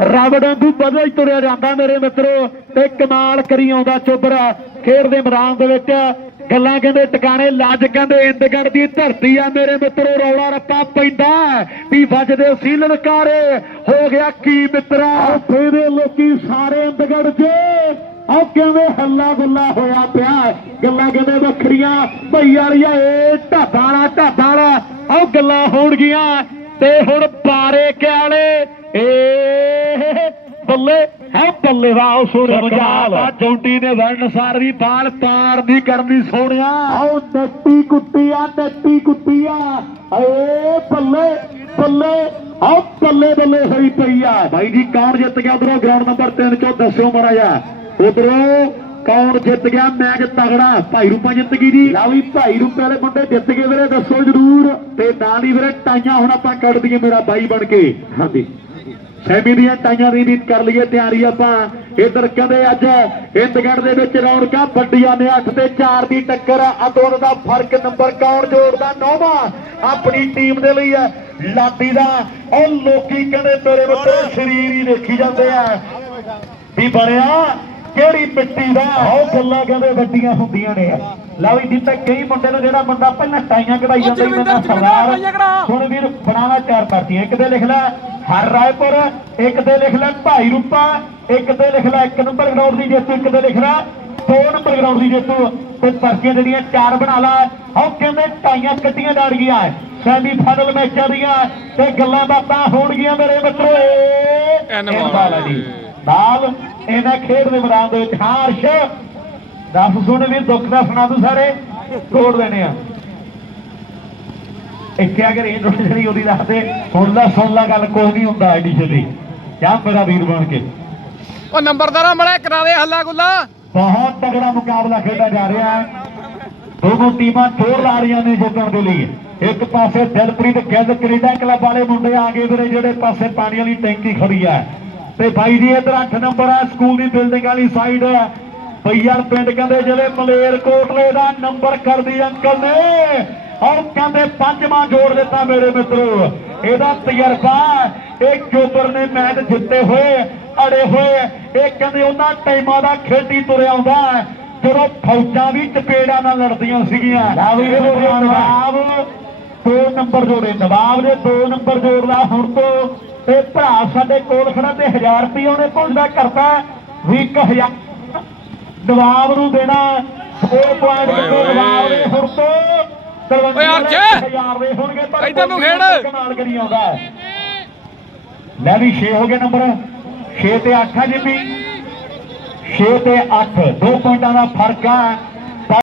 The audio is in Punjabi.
ਰਬੜ ਵਾਂਗੂ ਬਦਲ ਹੀ ਤੁਰਿਆ ਜਾਂਦਾ ਮੇਰੇ ਮਿੱਤਰੋ ਤੇ ਕਮਾਲ ਕਰੀ ਆਉਂਦਾ ਚੋਬਰਾ। ਖੇਡ ਦੇ ਮੈਦਾਨ ਦੇ ਵਿੱਚ ਗੱਲਾਂ ਕਹਿੰਦੇ, ਟਿਕਾਣੇ ਲੱਜ ਕਹਿੰਦੇ ਇੰਦਗੜ ਦੀ ਧਰਤੀ ਆ ਮੇਰੇ ਮਿੱਤਰੋ, ਰੌਲਾ ਰੱਪਾ ਪੈਂਦਾ ਵੀ ਵੱਜਦੇ ਸੀ ਲਲਕਾਰੇ। ਹੋ ਗਿਆ ਕੀ ਮਿੱਤਰਾ? ਫੇਰੇ ਲੋਕੀ ਸਾਰੇ ਇੰਦਗੜ 'ਚ ਆਹ ਕਿਵੇਂ ਹੱਲਾ ਗੁੱਲਾ ਹੋਇਆ ਪਿਆ ਗੱਲਾਂ ਕਹਿੰਦੇ ਵੱਖਰੀਆਂ, ਭਈ ਵਾਲੀਆ ਏ ਢਾਬਾਂ ਵਾਲਾ ਢਾਬਾਂ ਵਾਲਾ, ਆਹ ਗੱਲਾਂ ਹੋਣਗੀਆਂ ਤੇ ਹੁਣ ਪਾਰੇ ਕਿਆਲੇ ਹੈ ਬੱਲੇ ਵਾਹ ਸੋਹਣੇ ਮਜਾਲ ਜੌਂਟੀ ਨੇ ਵਰਨ ਸਾਰ ਦੀ ਬਾਲ ਪਾਰ ਨਹੀਂ ਕਰਨੀ ਸੋਹਣਿਆ। ਆਓ ਨੱਟੀ ਕੁੱਤੀ ਆ ਨੱਟੀ ਕੁੱਤੀ ਆ ਏ ਬੱਲੇ ਬੱਲੇ ਆਓ ਬੱਲੇ ਬੱਲੇ ਹੋਈ ਪਈ ਆ। ਭਾਈ ਜੀ ਕੌਣ ਜਿੱਤ ਗਿਆ ਉਧਰੋਂ? ਗਰਾਊਂਡ ਨੰਬਰ 3 ਚੋਂ ਦੱਸਿਓ ਮਾੜਾ ਜਾ ਉਧਰੋਂ ਕੌਣ ਜਿੱਤ ਗਿਆ? ਮੈਚ ਤਗੜਾ। ਭਾਈ ਰੂਪਾ ਜਿੱਤ ਗਈ ਜੀ। ਲਓ ਵੀ ਭਾਈ ਰੂਪੇ ਵਾਲੇ ਮੁੰਡੇ ਜਿੱਤ ਗਏ ਵੀਰੇ ਦੱਸੋ ਜਰੂਰ। ਤੇ ਨਾਲ ਹੀ ਵੀਰੇ ਟਾਈਆਂ ਹੁਣ ਆਪਾਂ ਕੱਢ ਦਈਏ ਮੇਰਾ ਬਾਈ ਬਣ ਕੇ। ਹਾਂਜੀ। ਸੈਮੀ ਦੀਆਂ ਟਾਈਆਂ ਦੀ ਵੀ ਕਰ ਲਈਏ ਤਿਆਰੀ ਆਪਾਂ। ਇਧਰ ਕਹਿੰਦੇ ਅੱਜ ਇੰਦਗੜ ਦੇ ਵਿੱਚ ਰੌਣਕਾਂ ਵੱਡੀਆਂ ਨੇ 8 ਤੇ 4 ਦੀ ਟੱਕਰ ਆ ਦੋਨਾਂ ਦਾ ਫ਼ਰਕ ਨੰਬਰ ਕੌਣ ਜੋੜਦਾ? ਨੌਵਾਂ ਆਪਣੀ ਟੀਮ ਦੇ ਲਈ ਹੈ ਲਾਡੀ ਦਾ। ਉਹ ਲੋਕੀ ਕਹਿੰਦੇ ਮੇਰੇ ਮਿੱਤਰ ਸਰੀਰ ਹੀ ਦੇਖੀ ਜਾਂਦੇ ਆ। ਵੀ ਬਣਿਆ ਕਿਹੜੀ ਮਿੱਟੀ ਦਾ? ਉਹ ਗੱਲਾਂ ਕਹਿੰਦੇ ਵੱਡੀਆਂ ਹੁੰਦੀਆਂ ਨੇ। ਲਓ ਜੀ ਜਿੱਤੇ ਕਈ ਮੁੰਡੇ ਨੇ ਜਿਹੜਾ ਬੰਦਾ ਪਹਿਲਾਂ ਟਾਈਆਂ ਕਢਾਈ ਜਾਂਦਾ ਮੈਂ ਜਰਵਿੰਦਰ, ਸਰਦਾਰ। ਹੁਣ ਵੀਰ ਬਣਾਵਾ ਚਾਰ ਪਾਰਟੀਆਂ ਇੱਕ ਤੇ ਲਿਖ ਲੈ। ਹਰ ਰਾਏਪੁਰ ਇੱਕ ਤੇ ਲਿਖ ਲੈ ਭਾਈ ਰੂਪਾ ਇੱਕ ਤੇ ਲਿਖ ਲੈ ਇੱਕ ਨੰਬਰ ਗਰਾਊਂਡ ਦੀ ਜੇਤੂ ਇੱਕ ਤੇ ਲਿਖ ਲੈ ਦੋ ਨੰਬਰ ਗਰਾਊਂਡ ਦੀ ਜੇਤੂ। ਤੇ ਪਰਚੀਆਂ ਜਿਹੜੀਆਂ ਚਾਰ ਬਣਾ ਲਾ ਉਹ ਕਹਿੰਦੇ ਟਾਈਆਂ ਕੱਟੀਆਂ ਡਾੜ ਗਈਆਂ? ਸੈਮੀ ਫਾਈਨਲ ਮੈਚਾਂ ਦੀਆਂ ਤੇ ਗੱਲਾਂ ਬਾਤਾਂ ਹੋਣਗੀਆਂ ਮੇਰੇ ਮਿੱਤਰੋ। ਨਾਲ ਇਹਨਾਂ ਖੇਡ ਦੇ ਮੈਦਾਨ ਦੇ ਵਿੱਚ ਹਾਰਸ਼। ਦੱਸ ਸੁਣ ਵੀ ਦੁੱਖ ਦਾ ਸੁਣਾ ਤੂੰ ਸਾਰੇ। ਤੋੜ ਦੇਣੇ ਆ। ਇੱਥੇ ਆ ਕੇ ਰੇਂਜ ਰੋਡ ਜਿਹੜੀ ਉਹਦੀ ਦੱਸਦੇ ਸੁਣ ਲੈ ਸੁਣ ਲੈ ਗੱਲ ਕੋਈ ਨਹੀਂ ਹੁੰਦਾ ਐਡੀ ਛੇਤੀ ਕਿਆ ਮੇਰਾ ਵੀਰ ਬਣ ਕੇ। ਉਹ ਨੰਬਰਦਾਰਾ ਮੜਾ ਕਰਾ ਦੇ ਹੱਲਾ ਗੁੱਲਾ। ਬਹੁਤ ਤਗੜਾ ਮੁਕਾਬਲਾ ਖੇਡਿਆ ਜਾ ਰਿਹਾ ਹੈ। ਦੋਨੋਂ ਟੀਮਾਂ ਠੋਰ ਲਾ ਰਹੀਆਂ ਨੇ ਜਿੱਤਣ ਦੇ ਲਈ। ਇੱਕ ਪਾਸੇ ਦਿਲਪ੍ਰੀਤ ਗਿੱਲ ਕੈਨੇਡਾ ਕਲੱਬ ਵਾਲੇ ਮੁੰਡੇ ਆ ਗਏ ਵੀਰੇ ਜਿਹੜੇ ਪਾਸੇ ਪਾਣੀ ਵਾਲੀ ਟੈਂਕੀ ਖੜੀ ਹੈ। ਤੇ ਬਾਈ ਜੀ ਇਧਰ 8 ਨੰਬਰ ਹੈ ਸਕੂਲ ਦੀ ਬਿਲਡਿੰਗ ਵਾਲੀ ਸਾਈਡ ਪਈਆਲ ਪਿੰਡ ਕਹਿੰਦੇ ਜਿਹੜੇ ਮਲੇਰ ਕੋਟਲੇ ਦਾ ਨੰਬਰ ਕਰਦੀ ਅੰਕਲ ਨੇ। ਔਰ ਕਹਿੰਦੇ ਪੰਜਵਾਂ ਜੋੜ ਦਿੱਤਾ ਮੇਰੇ ਮਿੱਤਰੋ। ਇਹਦਾ ਤਜਰਬਾ ਇਹ ਚੋਬਰ ਨੇ ਮੈਚ ਜਿੱਤੇ ਹੋਏ ਅੜੇ ਹੋਏ। ਇਹ ਕਹਿੰਦੇ ਉਹਨਾਂ ਟਾਈਮਾਂ ਦਾ ਖੇਡੀ ਤੁਰਿਆ ਆਉਂਦਾ ਜਦੋਂ ਫੌਜਾਂ ਵੀ ਚਪੇੜਾਂ ਨਾਲ ਲੜਦੀਆਂ ਸੀਗੀਆਂ। ਨਵਾਬ ਦੋ ਨੰਬਰ ਜੋੜੇ। ਨਵਾਬ ਦੇ ਦੋ ਨੰਬਰ ਜੋੜਦਾ ਹੁਣ ਤੋਂ ਤੇ ਭਰਾ ਸਾਡੇ ਕੋਲ ਖੜਾ ਤੇ 1000 ਰੁਪਏ ਉਹਨੇ ਪੁੰਦਾ ਕਰਤਾ ਵੀ 1000 ਨਵਾਬ ਨੂੰ ਦੇਣਾ। Score point. ਨਵਾਬ ਦੇ ਹੁਣ ਤੋਂ ਓਏ ਅਰਜ! 1000 ਦੇ ਹੋਣਗੇ ਪਰ ਇੱਧਰ ਨੂੰ ਖੇਡ। ਕਮਾਲ ਕਰੀ ਆਉਂਦਾ। ਲੈ ਵੀ 6 ਹੋ ਗਏ ਨੰਬਰ 6 ਤੇ 8 ਆ ਜਿੰਮੀ 6 ਤੇ 8 ਦੋ ਪੁਆਇੰਟਾਂ ਦਾ ਫ਼ਰਕ ਆ